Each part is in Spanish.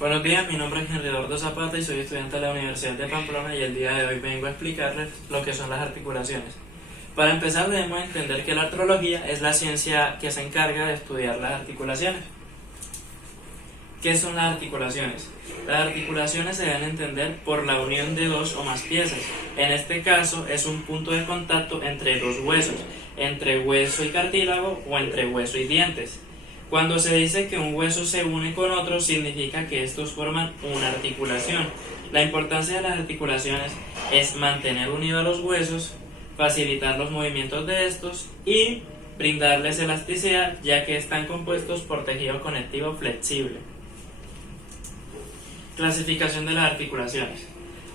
Buenos días, mi nombre es Henry Eduardo Zapata y soy estudiante de la Universidad de Pamplona y el día de hoy vengo a explicarles lo que son las articulaciones. Para empezar debemos entender que la artrología es la ciencia que se encarga de estudiar las articulaciones. ¿Qué son las articulaciones? Las articulaciones se deben entender por la unión de dos o más piezas. En este caso es un punto de contacto entre dos huesos, entre hueso y cartílago o entre hueso y dientes. Cuando se dice que un hueso se une con otro, significa que estos forman una articulación. La importancia de las articulaciones es mantener unidos a los huesos, facilitar los movimientos de estos y brindarles elasticidad, ya que están compuestos por tejido conectivo flexible. Clasificación de las articulaciones.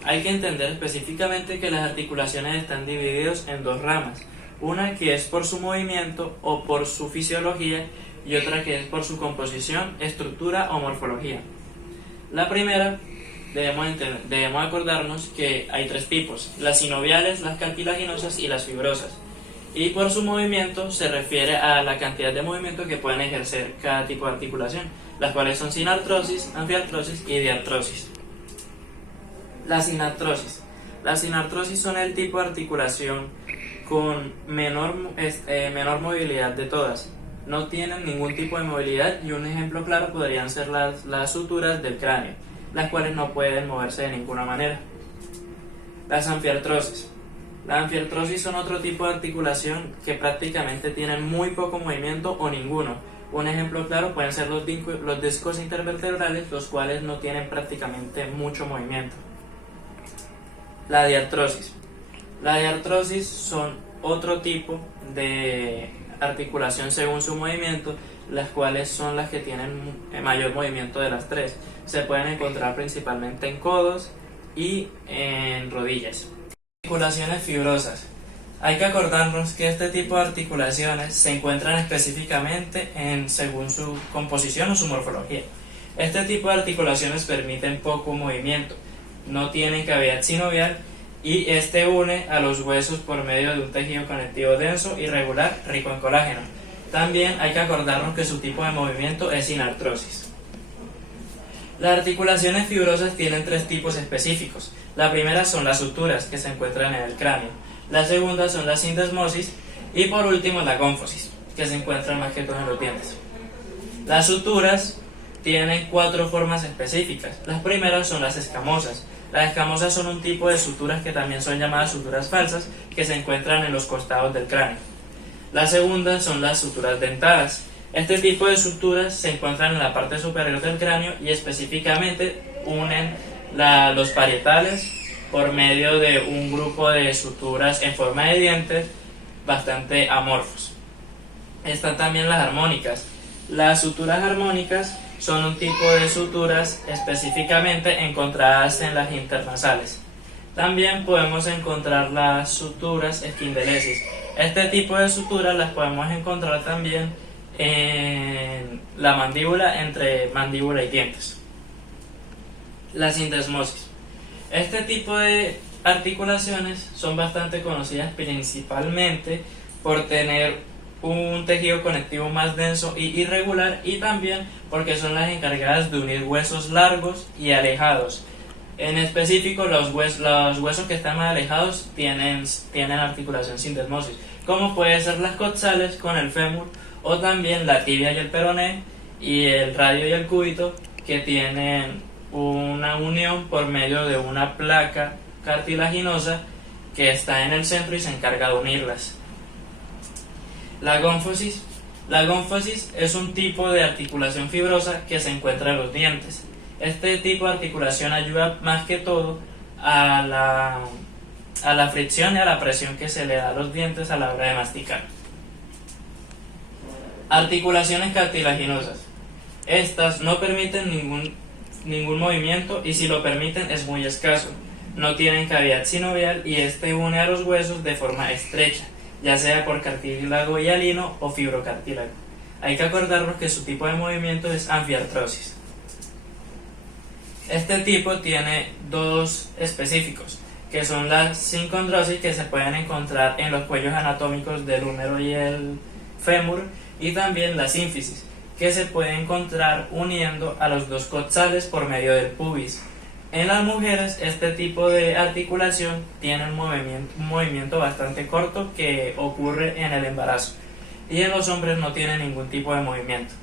Hay que entender específicamente que las articulaciones están divididas en dos ramas, una que es por su movimiento o por su fisiología y otra que es por su estructura o morfología. La primera, debemos acordarnos que hay tres tipos: las sinoviales, las cartilaginosas y las fibrosas. Y por su movimiento se refiere a la cantidad de movimiento que pueden ejercer cada tipo de articulación, las cuales son sinartrosis, anfiartrosis y diartrosis. La sinartrosis. Las sinartrosis son el tipo de articulación con menor movilidad de todas. No tienen ningún tipo de movilidad y un ejemplo claro podrían ser las suturas del cráneo, las cuales no pueden moverse de ninguna manera. Las anfiartrosis. Las anfiartrosis son otro tipo de articulación que prácticamente tienen muy poco movimiento o ninguno. Un ejemplo claro pueden ser los discos intervertebrales, los cuales no tienen prácticamente mucho movimiento. La diartrosis. La diartrosis son otro tipo de articulación según su movimiento, las cuales son las que tienen mayor movimiento de las tres. Se pueden encontrar principalmente en codos y en rodillas. Articulaciones fibrosas. Hay que acordarnos que este tipo de articulaciones se encuentran específicamente según su composición o su morfología. Este tipo de articulaciones permiten poco movimiento, no tienen cavidad sinovial y este une a los huesos por medio de un tejido conectivo denso y regular rico en colágeno. También hay que acordarnos que su tipo de movimiento es sinartrosis. Las articulaciones fibrosas tienen tres tipos específicos. La primera son las suturas, que se encuentran en el cráneo. La segunda son las sindesmosis y por último la gónfosis, que se encuentran más que todo en los dientes. Las suturas tienen cuatro formas específicas. Las primeras son las escamosas. Las escamosas son un tipo de suturas que también son llamadas suturas falsas, que se encuentran en los costados del cráneo. La segunda son las suturas dentadas. Este tipo de suturas se encuentran en la parte superior del cráneo y específicamente unen los parietales por medio de un grupo de suturas en forma de dientes bastante amorfos. Están también las armónicas. Las suturas armónicas son un tipo de suturas específicamente encontradas en las internasales. También podemos encontrar las suturas esquindelesis. Este tipo de suturas las podemos encontrar también en la mandíbula, entre mandíbula y dientes. La sindesmosis. Este tipo de articulaciones son bastante conocidas principalmente por tener un tejido conectivo más denso y irregular, y también porque son las encargadas de unir huesos largos y alejados. En específico, los huesos que están más alejados tienen articulación sindesmosis, como puede ser las coxales con el fémur, o también la tibia y el peroné, y el radio y el cúbito, que tienen una unión por medio de una placa cartilaginosa que está en el centro y se encarga de unirlas. La gónfosis. La gónfosis es un tipo de articulación fibrosa que se encuentra en los dientes. Este tipo de articulación ayuda más que todo a la fricción y a la presión que se le da a los dientes a la hora de masticar. Articulaciones cartilaginosas. Estas no permiten ningún movimiento y si lo permiten es muy escaso. No tienen cavidad sinovial y este une a los huesos de forma estrecha, ya sea por cartílago hialino o fibrocartílago. Hay que acordarnos que su tipo de movimiento es anfiartrosis. Este tipo tiene dos específicos, que son la sincondrosis, que se pueden encontrar en los cuellos anatómicos del húmero y el fémur, y también la sínfisis, que se puede encontrar uniendo a los dos coxales por medio del pubis. En las mujeres este tipo de articulación tiene un movimiento bastante corto que ocurre en el embarazo, y en los hombres no tiene ningún tipo de movimiento.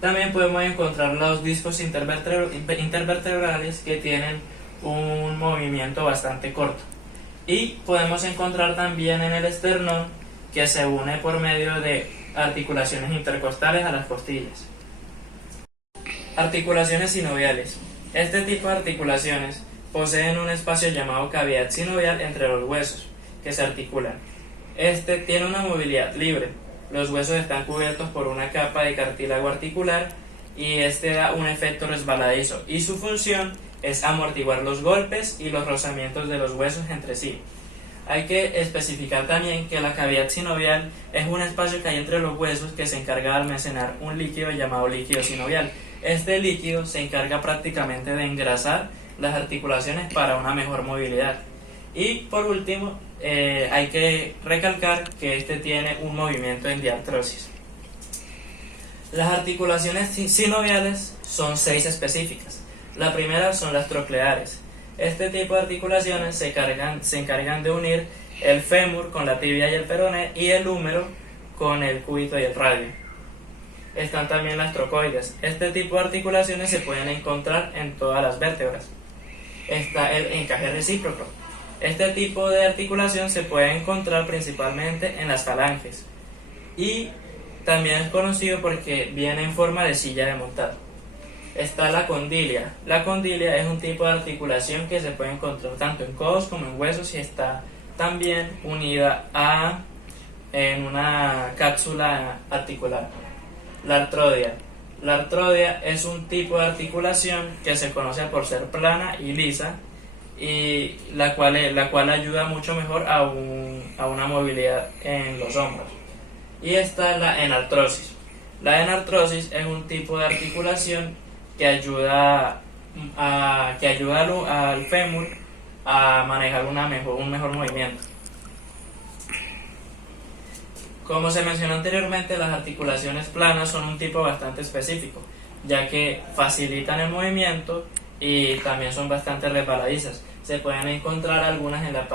También podemos encontrar los discos intervertebrales que tienen un movimiento bastante corto, y podemos encontrar también en el esternón, que se une por medio de articulaciones intercostales a las costillas. Articulaciones sinoviales. Este tipo de articulaciones poseen un espacio llamado cavidad sinovial entre los huesos que se articulan. Este tiene una movilidad libre. Los huesos están cubiertos por una capa de cartílago articular y este da un efecto resbaladizo, y su función es amortiguar los golpes y los rozamientos de los huesos entre sí. Hay que especificar también que la cavidad sinovial es un espacio que hay entre los huesos que se encarga de almacenar un líquido llamado líquido sinovial. Este líquido se encarga prácticamente de engrasar las articulaciones para una mejor movilidad. Y por último, hay que recalcar que este tiene un movimiento en diartrosis. Las articulaciones sinoviales son 6 específicas. La primera son las trocleares. Este tipo de articulaciones se encargan de unir el fémur con la tibia y el peroné, y el húmero con el cúbito y el radio. Están también las trocoides. Este tipo de articulaciones se pueden encontrar en todas las vértebras. Está el encaje recíproco. Este tipo de articulación se puede encontrar principalmente en las falanges, y también es conocido porque viene en forma de silla de montar. Está la condilia. La condilia es un tipo de articulación que se puede encontrar tanto en codos como en huesos, y está también unida en una cápsula articular. La artrodia. La artrodia es un tipo de articulación que se conoce por ser plana y lisa, y la cual ayuda mucho mejor a una movilidad en los hombros. Y está la enartrosis. La enartrosis es un tipo de articulación que ayuda al fémur a manejar un mejor movimiento. Como se mencionó anteriormente, las articulaciones planas son un tipo bastante específico, ya que facilitan el movimiento y también son bastante resbaladizas. Se pueden encontrar algunas en la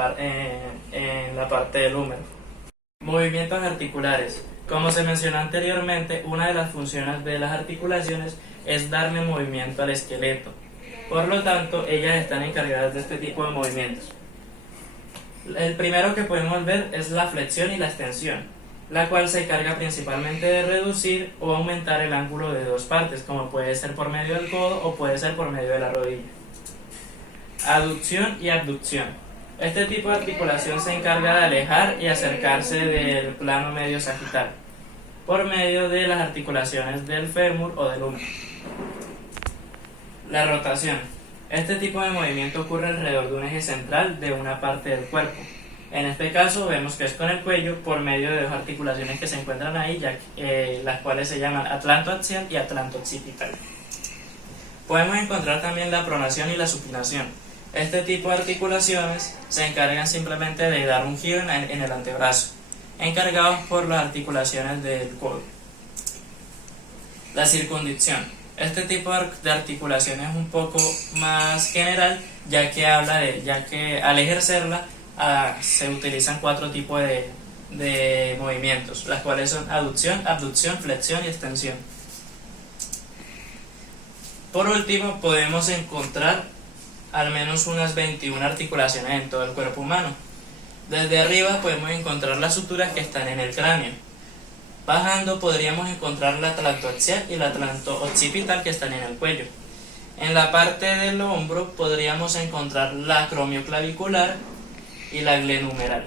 parte del húmero. Movimientos articulares. Como se mencionó anteriormente, una de las funciones de las articulaciones es darle movimiento al esqueleto. Por lo tanto, ellas están encargadas de este tipo de movimientos. El primero que podemos ver es la flexión y la extensión, la cual se encarga principalmente de reducir o aumentar el ángulo de dos partes, como puede ser por medio del codo o puede ser por medio de la rodilla. Aducción y abducción. Este tipo de articulación se encarga de alejar y acercarse del plano medio sagital por medio de las articulaciones del fémur o del húmero. La rotación. Este tipo de movimiento ocurre alrededor de un eje central de una parte del cuerpo. En este caso vemos que es con el cuello por medio de dos articulaciones que se encuentran ahí, las cuales se llaman atlantoaxial y atlanto-occipital. Podemos encontrar también la pronación y la supinación. Este tipo de articulaciones se encargan simplemente de dar un giro en el antebrazo, encargados por las articulaciones del codo. La circundición. Este tipo de articulación es un poco más general, ya que al ejercerla se utilizan 4 tipos de movimientos, las cuales son aducción, abducción, flexión y extensión. Por último, podemos encontrar al menos unas 21 articulaciones en todo el cuerpo humano. Desde arriba podemos encontrar las suturas que están en el cráneo. Bajando podríamos encontrar la atlantoaxial y la atlanto-occipital que están en el cuello. En la parte del hombro podríamos encontrar la acromioclavicular y la glenumeral.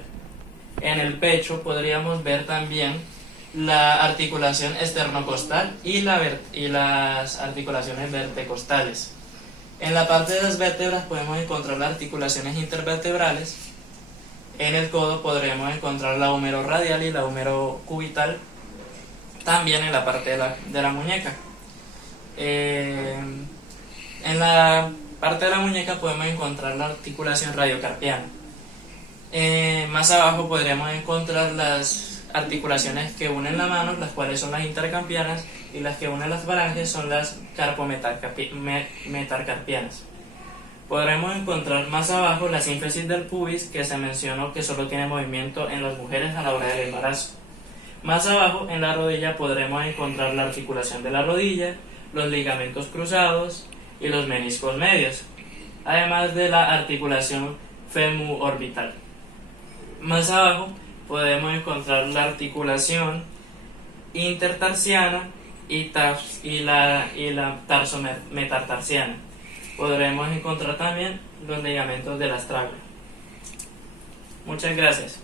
En el pecho podríamos ver también la articulación esternocostal y las articulaciones vertecostales. En la parte de las vértebras podemos encontrar las articulaciones intervertebrales. En el codo podremos encontrar la húmero-radial y la húmero-cubital, también en la parte de la muñeca. En la parte de la muñeca podemos encontrar la articulación radiocarpiana. Más abajo podríamos encontrar las articulaciones que unen la mano, las cuales son las intercarpianas, y las que unen las falanges son las carpometacarpianas. Podremos encontrar más abajo la sínfisis del pubis, que se mencionó que solo tiene movimiento en las mujeres a la hora del embarazo. Más abajo, en la rodilla, podremos encontrar la articulación de la rodilla, los ligamentos cruzados y los meniscos medios, además de la articulación femoorbital. Más abajo podemos encontrar la articulación intertarsiana y la tarsometatarsiana. Podremos encontrar también los ligamentos del astrágalo. Muchas gracias.